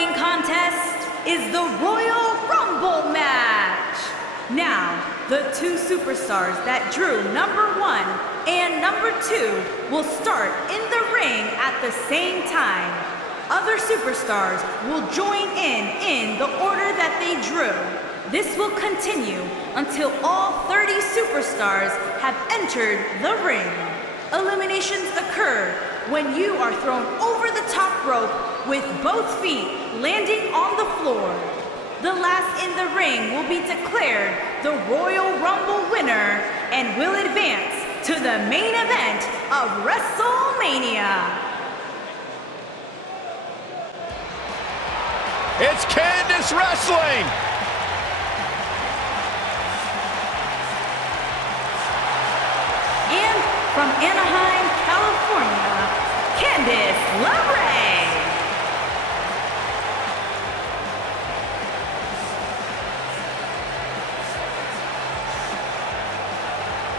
following contest is the Royal Rumble match. Now, the two superstars that drew number 1 and number 2 will start in the ring at the same time. Other superstars will join in the order that they drew. This will continue until all 30 superstars have entered the ring. Eliminations occur when you are thrown over the top rope with both feet landing on the floor. The last in the ring will be declared the Royal Rumble winner and will advance to the main event of WrestleMania. It's Candice wrestling! And from Anaheim, California, Candice LeRae.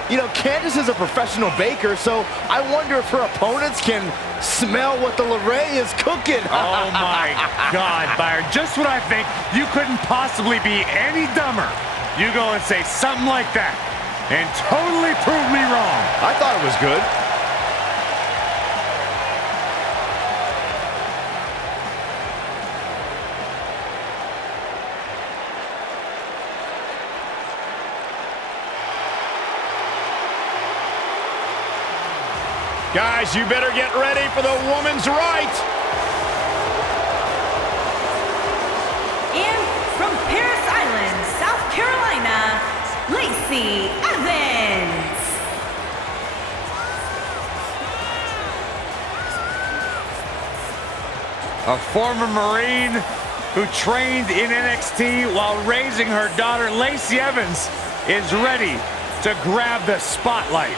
You know, Candice is a professional baker, so I wonder if her opponents can smell what the LeRae is cooking. Oh my God, Byron, just what I think. You couldn't possibly be any dumber. You go and say something like that and totally prove me wrong. I thought it was good. Guys, you better get ready for the woman's right. And from Paris Island, South Carolina, Lacey Evans. A former Marine who trained in NXT while raising her daughter, Lacey Evans, is ready to grab the spotlight.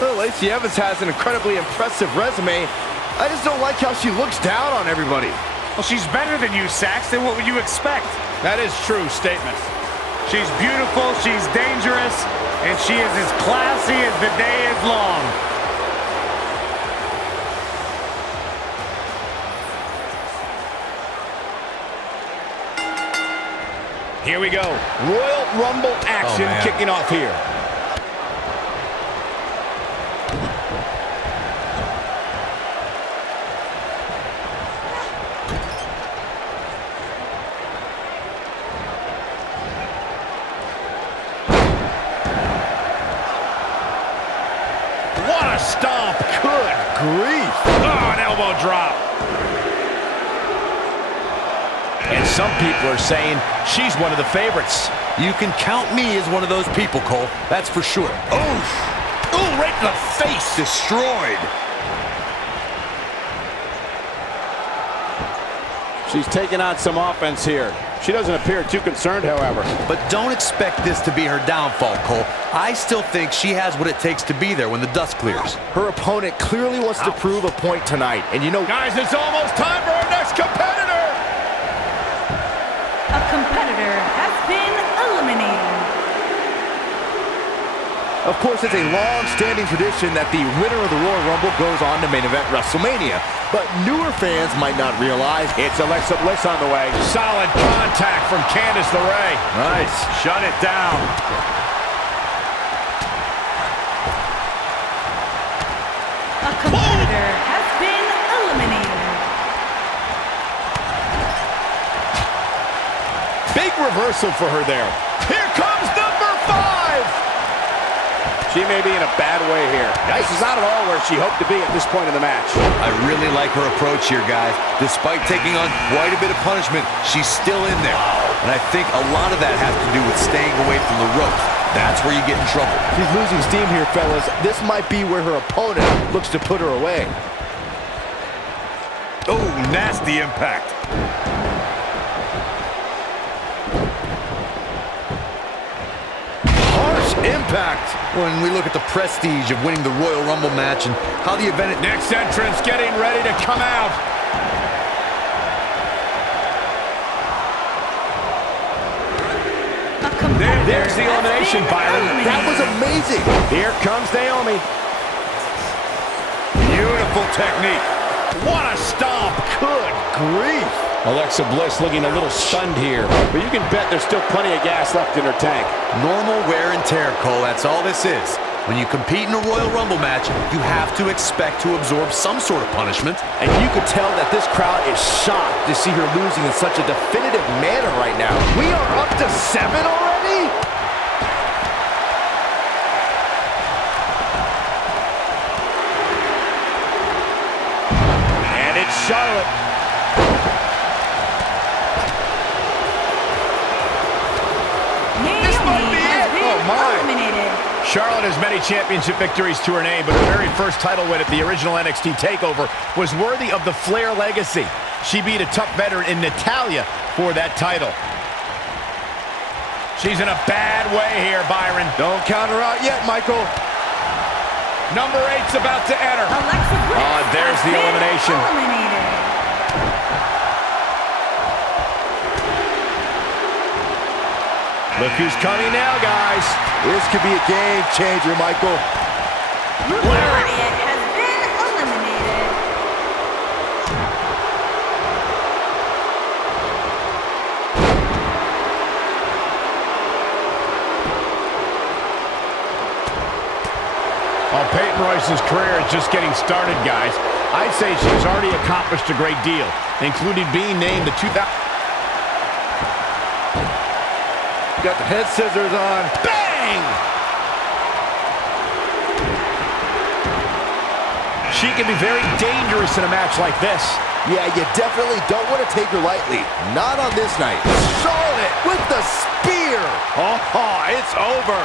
Well, Lacey Evans has an incredibly impressive resume. I just don't like how she looks down on everybody. Well, she's better than you, Saxton. What would you expect? That is true statement. She's beautiful, she's dangerous, and she is as classy as the day is long. Here we go. Royal Rumble action kicking off here. What a stomp. Good grief. Oh, an elbow drop. And some people are saying she's one of the favorites. You can count me as one of those people, Cole. That's for sure. Oof. Ooh, right in the face. Destroyed. She's taking on some offense here. She doesn't appear too concerned, however. But don't expect this to be her downfall, Cole. I still think she has what it takes to be there when the dust clears. Her opponent clearly wants to prove a point tonight. And you know, guys, it's almost time for our next competitor. A competitor has been eliminated. Of course, it's a long-standing tradition that the winner of the Royal Rumble goes on to main event WrestleMania. But newer fans might not realize it's Alexa Bliss on the way. Solid contact from Candice LeRae. Nice. Shut it down. A competitor has been eliminated. Big reversal for her there. Here comes number 5. She may be in a bad way here. This is not at all where she hoped to be at this point in the match. I really like her approach here, guys. Despite taking on quite a bit of punishment, she's still in there. And I think a lot of that has to do with staying away from the ropes. That's where you get in trouble. She's losing steam here, fellas. This might be where her opponent looks to put her away. Oh, nasty impact. Impact. When we look at the prestige of winning the Royal Rumble match and how the event... Next entrance getting ready to come out. There's the elimination, Byron. That was amazing. Here comes Naomi. Beautiful technique. What a stomp. Good grief. Alexa Bliss looking a little stunned here. But you can bet there's still plenty of gas left in her tank. Normal wear and tear, Cole. That's all this is. When you compete in a Royal Rumble match, you have to expect to absorb some sort of punishment. And you could tell that this crowd is shocked to see her losing in such a definitive manner right now. We are up to 7 already? And it's Charlotte. This might be it. Oh my. Eliminated. Charlotte has many championship victories to her name, but her very first title win at the original NXT TakeOver was worthy of the Flair legacy. She beat a tough veteran in Natalya for that title. She's in a bad way here, Byron. Don't count her out yet, Michael. Number 8's about to enter. Alexa Bliss there's the elimination. Eliminated. Look who's coming now, guys. This could be a game changer, Michael. Lariat has been eliminated. Well, Peyton Royce's career is just getting started, guys. I'd say she's already accomplished a great deal, including being named the 2000... Got the head scissors on. Bang! She can be very dangerous in a match like this. Yeah, you definitely don't want to take her lightly. Not on this night. Charlotte with the spear. Oh, it's over.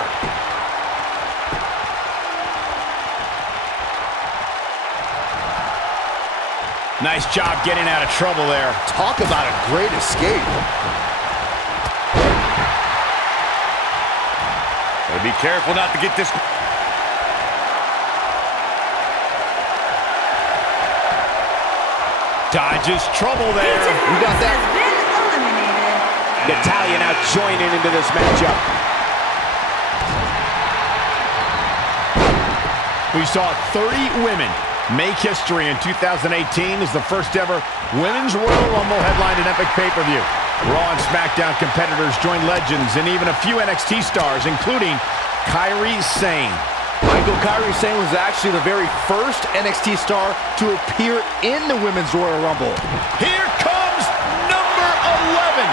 Nice job getting out of trouble there. Talk about a great escape. Gotta be careful not to get this... Dodges trouble there. You got that? Has been eliminated. Natalya now joining into this matchup. We saw 30 women make history in 2018 as the first ever Women's Royal Rumble headlined an epic pay-per-view. Raw and SmackDown competitors joined legends and even a few NXT stars, including Kairi Sane. Michael, Kairi Sane was actually the very first NXT star to appear in the Women's Royal Rumble. Here comes number 11.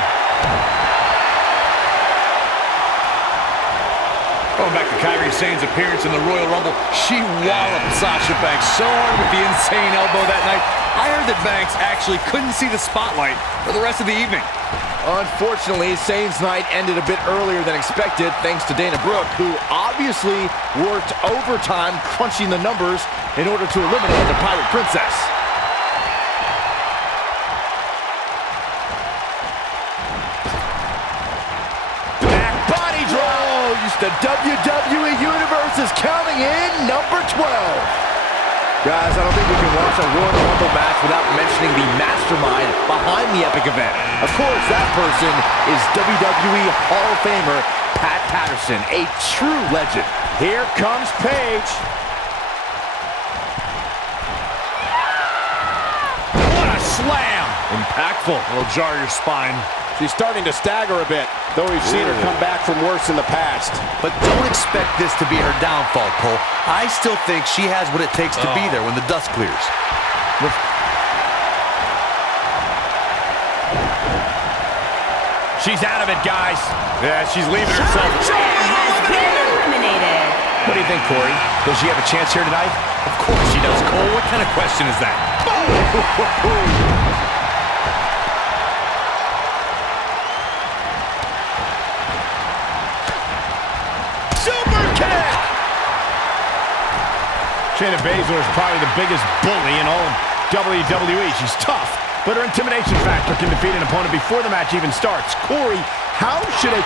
Going back to Kairi Sane's appearance in the Royal Rumble, she walloped Sasha Banks so hard with the insane elbow that night. I heard that Banks actually couldn't see the spotlight for the rest of the evening. Unfortunately, Sane's night ended a bit earlier than expected thanks to Dana Brooke, who obviously worked overtime crunching the numbers in order to eliminate the Pirate Princess. Back body drop. The WWE Universe is counting in number 12. Guys, I don't think we can watch a Royal Rumble match without mentioning the mastermind behind the epic event. Of course, that person is WWE Hall of Famer Pat Patterson, a true legend. Here comes Paige. What a slam! Impactful. It'll jar your spine. She's starting to stagger a bit, though we've seen her come back from worse in the past. But don't expect this to be her downfall, Cole. I still think she has what it takes to be there when the dust clears. She's out of it, guys. Yeah, she's leaving herself. Has been eliminated. What do you think, Corey? Does she have a chance here tonight? Of course she does, Cole. What kind of question is that? Shayna Baszler is probably the biggest bully in all of WWE. She's tough, but her intimidation factor can defeat an opponent before the match even starts. Corey, how should a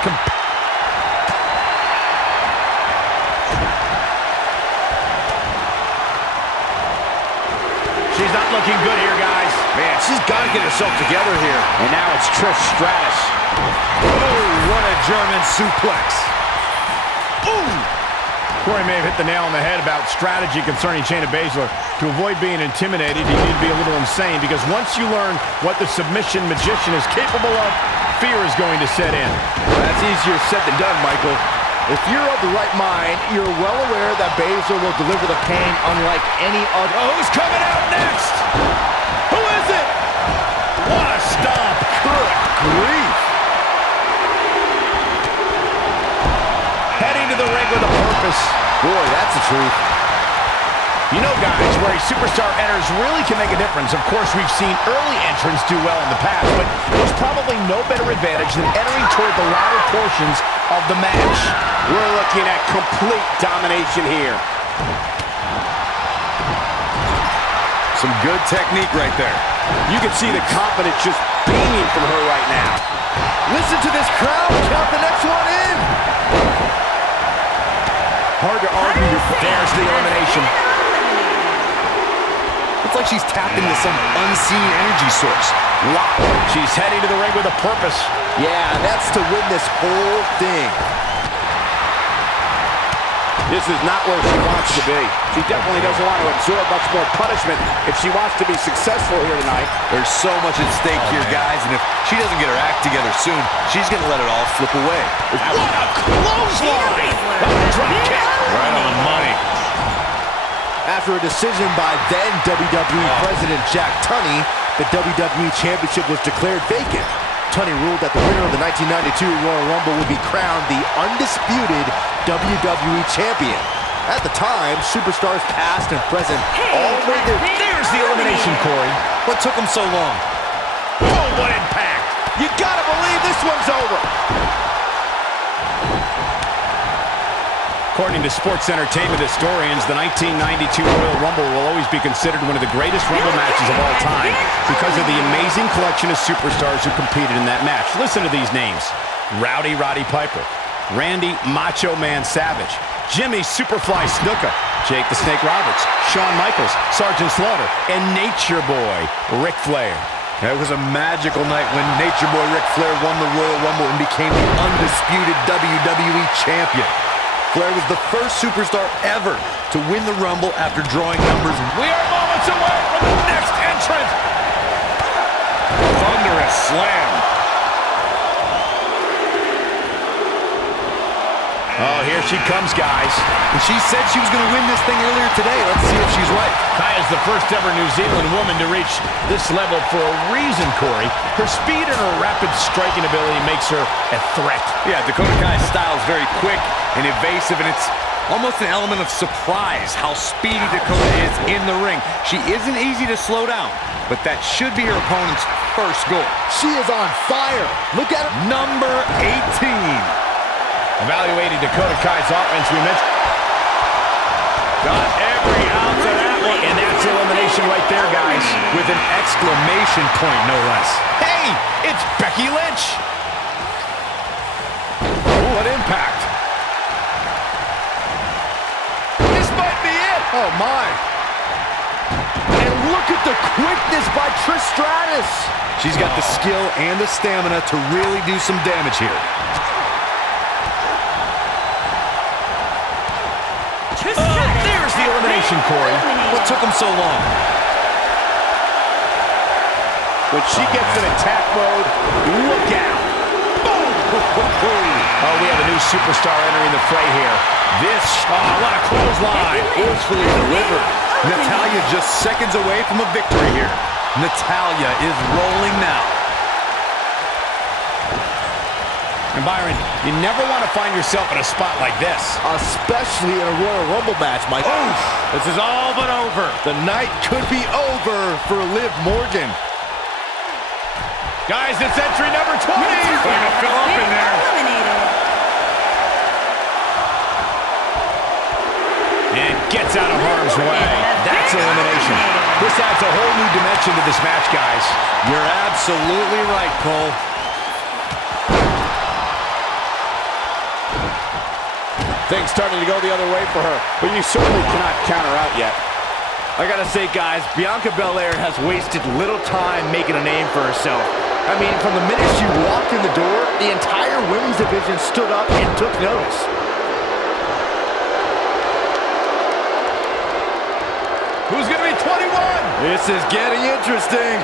She's not looking good here, guys. Man, she's got to get herself together here. And now it's Trish Stratus. Oh, what a German suplex. Ooh! Corey may have hit the nail on the head about strategy concerning Shayna Baszler. To avoid being intimidated, you need to be a little insane, because once you learn what the submission magician is capable of, fear is going to set in. That's easier said than done, Michael. If you're of the right mind, you're well aware that Baszler will deliver the pain unlike any other. Oh, who's coming out next? Who is it? What a stomp. Good grief. Heading to the ring with a purpose. Boy, that's the truth. You know, guys, where a superstar enters really can make a difference. Of course, we've seen early entrants do well in the past, but there's probably no better advantage than entering toward the latter portions of the match. We're looking at complete domination here. Some good technique right there. You can see the confidence just beaming from her right now. Listen to this crowd. Count the next one in. Hard to argue. There's the elimination. It's like she's tapped into some unseen energy source. Wow. She's heading to the ring with a purpose. Yeah, that's to win this whole thing. This is not where she wants to be. She definitely doesn't want to absorb much more punishment if she wants to be successful here tonight. There's so much at stake here, guys, and if she doesn't get her act together soon, she's going to let it all slip away. What a clothesline! Drop kick. Right on the money. After a decision by then WWE President Jack Tunney, the WWE Championship was declared vacant. Tunney ruled that the winner of the 1992 Royal Rumble would be crowned the undisputed WWE Champion. At the time, superstars past and present all made their... There's the elimination, Corey. What took them so long? Oh, what impact! You gotta believe this one's over. According to sports entertainment historians, the 1992 Royal Rumble will always be considered one of the greatest Rumble matches of all time because of the amazing collection of superstars who competed in that match. Listen to these names: Rowdy Roddy Piper, Randy Macho Man Savage, Jimmy Superfly Snuka, Jake the Snake Roberts, Shawn Michaels, Sergeant Slaughter, and Nature Boy Ric Flair. It was a magical night when Nature Boy Ric Flair won the Royal Rumble and became the undisputed WWE Champion. Flair was the first superstar ever to win the Rumble after drawing numbers. We are moments away from the next entrant. Thunderous slam. Oh, here she comes, guys. And she said she was going to win this thing earlier today. Let's see if she's right. Kai is the first ever New Zealand woman to reach this level for a reason, Corey. Her speed and her rapid striking ability makes her a threat. Yeah, Dakota Kai's style is very quick and evasive, and it's almost an element of surprise how speedy Dakota is in the ring. She isn't easy to slow down, but that should be her opponent's first goal. She is on fire. Look at her. Number 18. Evaluating Dakota Kai's offense, we mentioned. Got every ounce of that one. And that's elimination right there, guys. With an exclamation point, no less. Hey, it's Becky Lynch. Ooh, what impact. This might be it. Oh, my. And look at the quickness by Trish Stratus. She's got the skill and the stamina to really do some damage here. There's the elimination, Corey. What took him so long? When she gets in attack mode, look out. Boom! Oh, we have a new superstar entering the fray here. This, what a clothesline. Forcefully delivered. Natalya just seconds away from a victory here. Natalya is rolling now. And Byron, you never want to find yourself in a spot like this. Especially in a Royal Rumble match, Mike. Oof! This is all but over. The night could be over for Liv Morgan. Guys, it's entry number 20. Going to fill up in there. And gets out of harm's way. That's elimination. This adds a whole new dimension to this match, guys. You're absolutely right, Cole. Things starting to go the other way for her, but you certainly cannot count her out yet. I gotta say, guys, Bianca Belair has wasted little time making a name for herself. I mean, from the minute she walked in the door, the entire women's division stood up and took notice. This is getting interesting.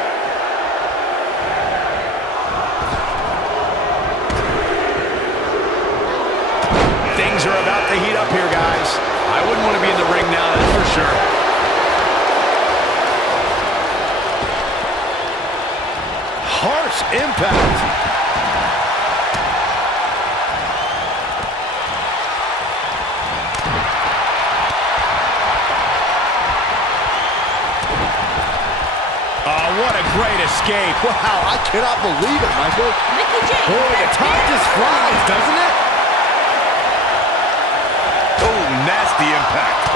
Things are about to heat up here, guys. I wouldn't want to be in the ring now, that's for sure. Harsh impact. Oh, what a great escape. Wow, I cannot believe it, Michael. Mickey James. Boy, the top just flies, doesn't it? Oh, nasty impact.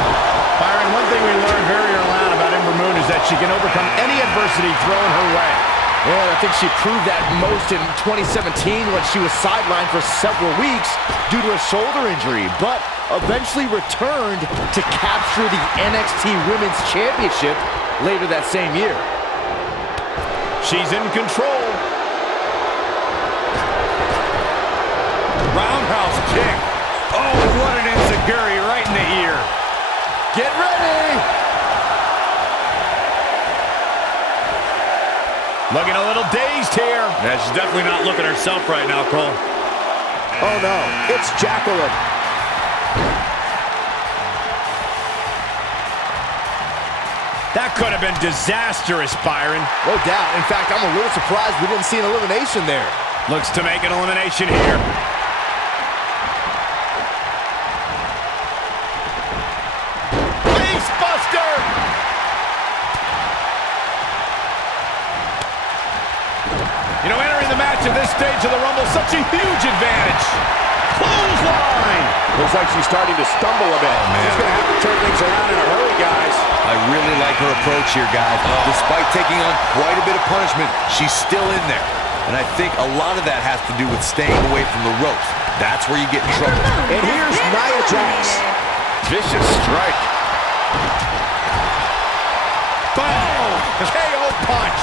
Byron, one thing we learned very early on about Ember Moon is that she can overcome any adversity thrown her way. Yeah, I think she proved that most in 2017 when she was sidelined for several weeks due to a shoulder injury, but eventually returned to capture the NXT Women's Championship later that same year. She's in control. Roundhouse kick. Oh, what an enziguri right in the ear. Get ready! Looking a little dazed here. Yeah, she's definitely not looking herself right now, Cole. Oh, no. It's Jacqueline. That could have been disastrous, Byron. No doubt. In fact, I'm a little surprised we didn't see an elimination there. Looks to make an elimination here. Face buster! You know, entering the match at this stage of the Rumble, such a huge advantage. Clothesline! Looks like she's starting to stumble a bit. She's going to have to turn things around in a hurry, guys. I really like her approach here, guys. Despite taking on quite a bit of punishment, she's still in there. And I think a lot of that has to do with staying away from the ropes. That's where you get in trouble. And here's Nia Jax. Vicious strike. Boom! KO punch.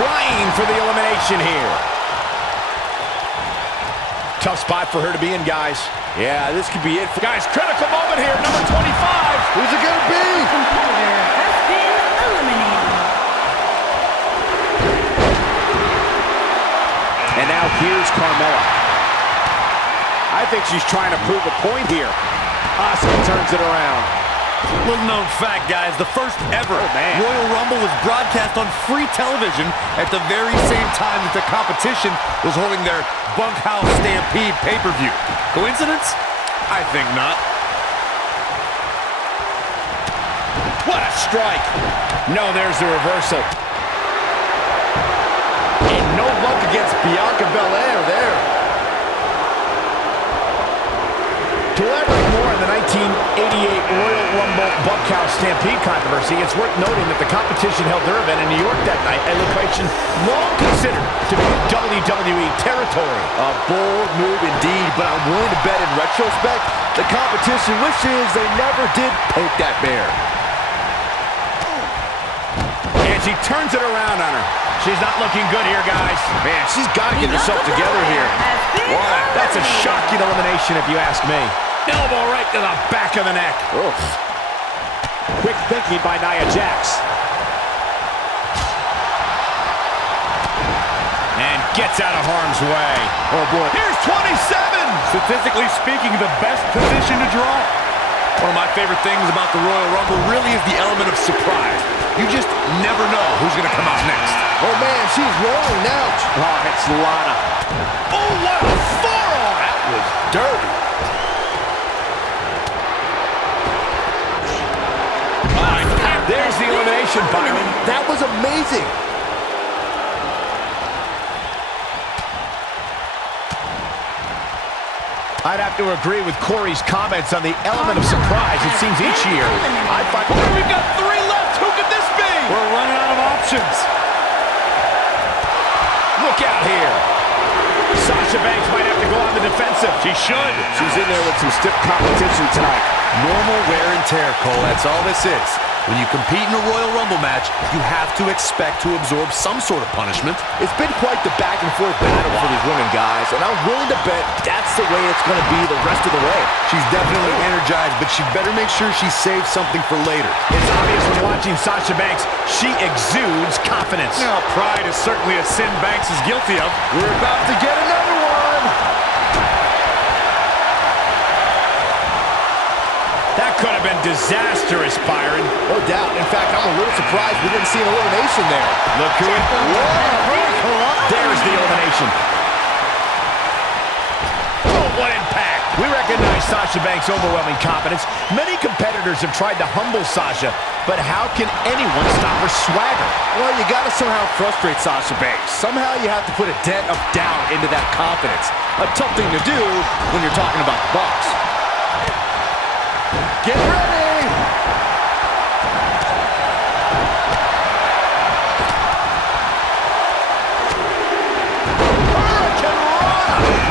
Trying for the elimination here. Tough spot for her to be in, guys. Yeah, this could be it. Guys, critical moment here, number 25. Who's it going to be? Competitor has been eliminated. And now here's Carmella. I think she's trying to prove a point here. Asuka turns it around. Little known fact, guys, the first ever Royal Rumble was broadcast on free television at the very same time that the competition was holding their Bunkhouse Stampede pay-per-view. Coincidence? I think not. What a strike. No, there's the reversal. And no luck against Bianca Belair there. To elaborate more on the 1988 Royal Rumble Bunkhouse Stampede controversy, it's worth noting that the competition held their event in New York that night, a location long considered to be WWE territory. A bold move indeed, but I'm willing to bet in retrospect, the competition wishes they never did poke that bear. And she turns it around on her. She's not looking good here, guys. Man, she's got to get herself together here. That's a shocking elimination if you ask me. Elbow right to the back of the neck. Oof. Quick thinking by Nia Jax. And gets out of harm's way. Oh, boy. Here's 27! Statistically speaking, the best position to draw. One of my favorite things about the Royal Rumble really is the element of surprise. You just never know who's going to come out next. Oh, man, she's rolling now. Oh, it's Lana. Oh, what a forearm! That was dirty. There's the elimination, Byron. That was amazing. I'd have to agree with Corey's comments on the element of surprise. It seems each year I find... We've got 3 left. Who could this be? We're running out of options. Look out here. Sasha Banks might have to go on the defensive. She should. She's in there with some stiff competition tonight. Normal wear and tear, Cole. That's all this is. When you compete in a Royal Rumble match, you have to expect to absorb some sort of punishment. It's been quite the back and forth battle for these women, guys, and I'm willing to bet that's the way it's going to be the rest of the way. She's definitely energized, but she'd better make sure she saves something for later. It's obvious when watching Sasha Banks, she exudes confidence. Now, pride is certainly a sin Banks is guilty of. We're about to get another one. That could have been disastrous, Byron. No doubt. In fact, I'm a little surprised we didn't see an elimination there. Look who it was. There's the elimination. Oh, what impact. We recognize Sasha Banks' overwhelming confidence. Many competitors have tried to humble Sasha, but how can anyone stop her swagger? Well, you got to somehow frustrate Sasha Banks. Somehow you have to put a dent of doubt into that confidence. A tough thing to do when you're talking about the boss. Get ready!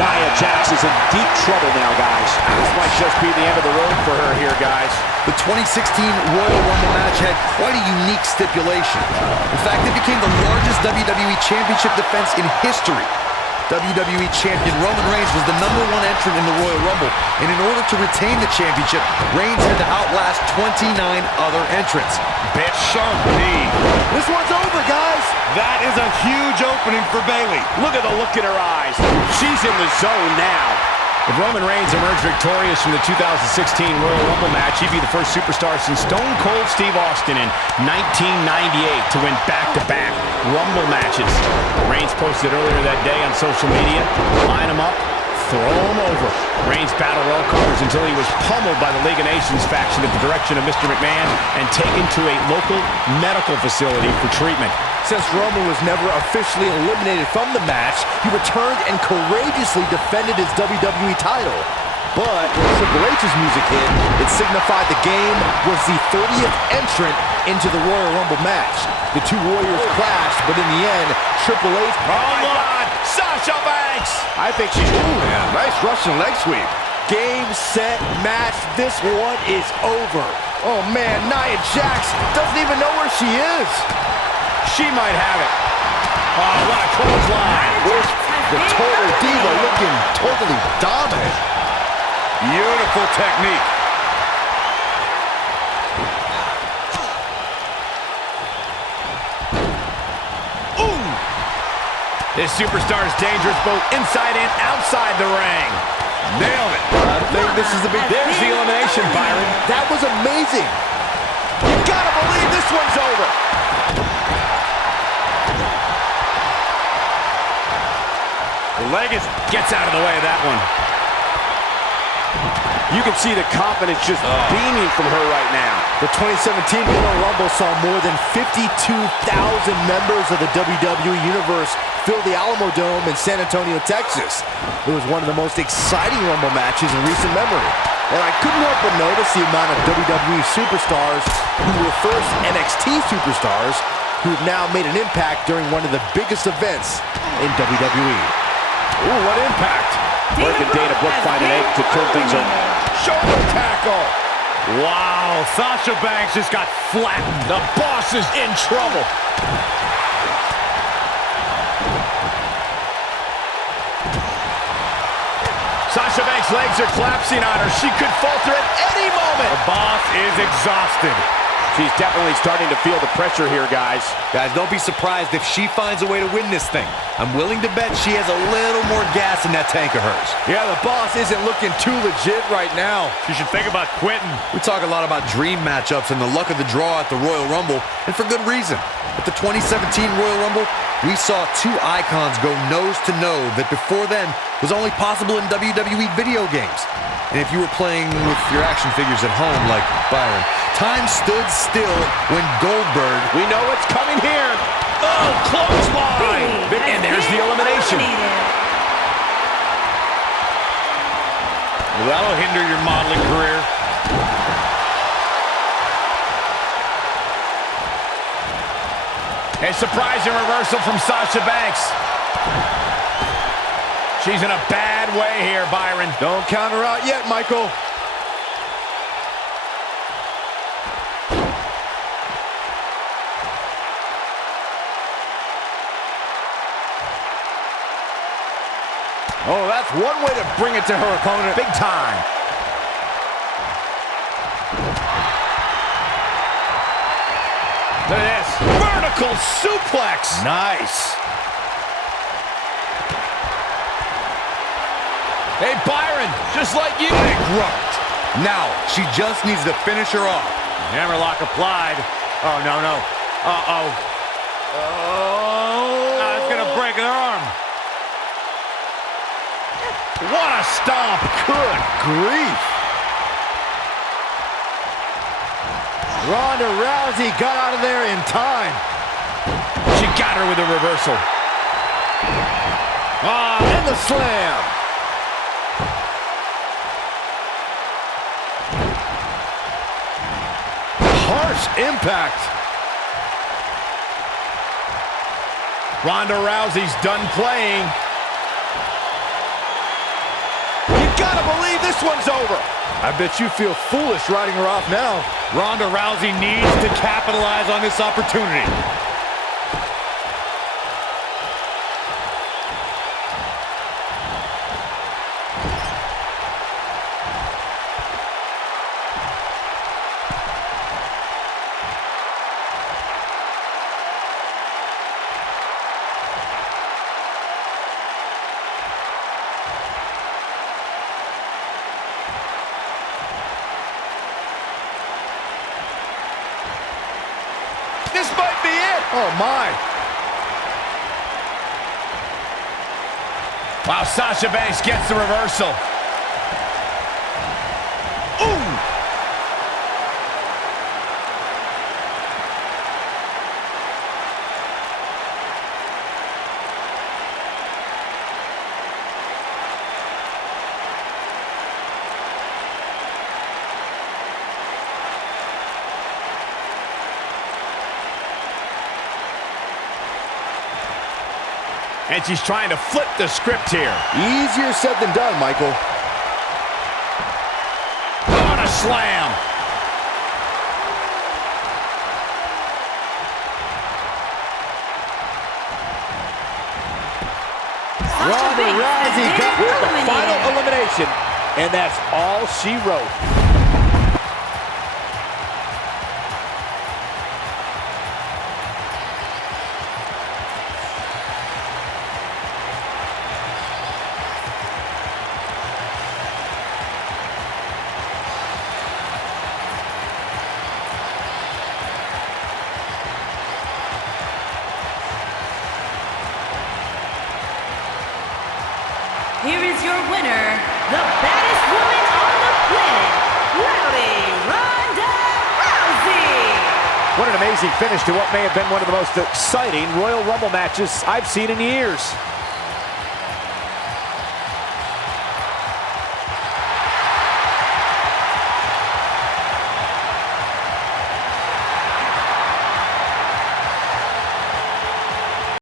Nia Jax is in deep trouble now, guys. This might just be the end of the road for her here, guys. The 2016 Royal Rumble match had quite a unique stipulation. In fact, it became the largest WWE Championship defense in history. WWE Champion Roman Reigns was the #1 entrant in the Royal Rumble, and in order to retain the championship, Reigns had to outlast 29 other entrants. Bit sharp knee. This one's over, guys. That is a huge opening for Bayley. Look at the look in her eyes. She's in the zone now. If Roman Reigns emerged victorious from the 2016 Royal Rumble match, he'd be the first superstar since Stone Cold Steve Austin in 1998 to win back-to-back Rumble matches. Reigns posted earlier that day on social media, line him up, throw him over. Reigns battled all comers until he was pummeled by the League of Nations faction at the direction of Mr. McMahon and taken to a local medical facility for treatment. Since Roman was never officially eliminated from the match, he returned and courageously defended his WWE title. But when Triple H's music hit, it signified the game was the 30th entrant into the Royal Rumble match. The two warriors clashed, but in the end, Triple H... Oh my God! Sasha Banks! I think she's... Ooh, yeah, nice Russian leg sweep. Game, set, match. This one is over. Oh, man, Nia Jax doesn't even know where she is. She might have it. Oh, what a clothesline. Where's the total diva looking totally dominant? Beautiful technique. Ooh! This superstar is dangerous both inside and outside the ring. Nailed it. I think this is the big... There's the elimination, Byron. That was amazing. You gotta believe this one's over. Legacy gets out of the way of that one. You can see the confidence just beaming from her right now. The 2017 Royal Rumble saw more than 52,000 members of the WWE Universe fill the Alamo Dome in San Antonio, Texas. It was one of the most exciting Rumble matches in recent memory. And I couldn't help but notice the amount of WWE superstars who were first NXT superstars who have now made an impact during one of the biggest events in WWE. Ooh, what impact. Mark and Dana Brooke find an egg to turn things around. Shoulder tackle. Wow, Sasha Banks just got flattened. The boss is in trouble. Sasha Banks' legs are collapsing on her. She could falter at any moment. The boss is exhausted. She's definitely starting to feel the pressure here, guys. Guys, don't be surprised if she finds a way to win this thing. I'm willing to bet she has a little more gas in that tank of hers. Yeah, the boss isn't looking too legit right now. She should think about quitting. We talk a lot about dream matchups and the luck of the draw at the Royal Rumble, and for good reason. At the 2017 Royal Rumble, we saw two icons go nose-to-nose that before then was only possible in WWE video games. And if you were playing with your action figures at home like Byron, time stood still when Goldberg... We know what's coming here. Oh, clothesline! And there's the elimination. Well, that'll hinder your modeling career. A surprising reversal from Sasha Banks. She's in a bad way here, Byron. Don't count her out yet, Michael. Oh, that's one way to bring it to her opponent. Big time. Look at this. Vertical suplex. Nice. Hey, Byron, just like you. Big grunt. Now, she just needs to finish her off. Hammerlock applied. Oh, no, no. Uh-oh. Oh. It's going to break her arm. What a stomp. Good grief. Ronda Rousey got out of there in time. She got her with a reversal. And the slam. Harsh impact. Ronda Rousey's done playing. You gotta believe this one's over. I bet you feel foolish riding her off now. Ronda Rousey needs to capitalize on this opportunity. This might be it. Oh, my. Wow, Sasha Banks gets the reversal. Ooh! And she's trying to flip the script here. Easier said than done, Michael. On a slam. Ronda Rousey got with the final elimination, and that's all she wrote. Here is your winner, the baddest woman on the planet, Rowdy Ronda Rousey. What an amazing finish to what may have been one of the most exciting Royal Rumble matches I've seen in years.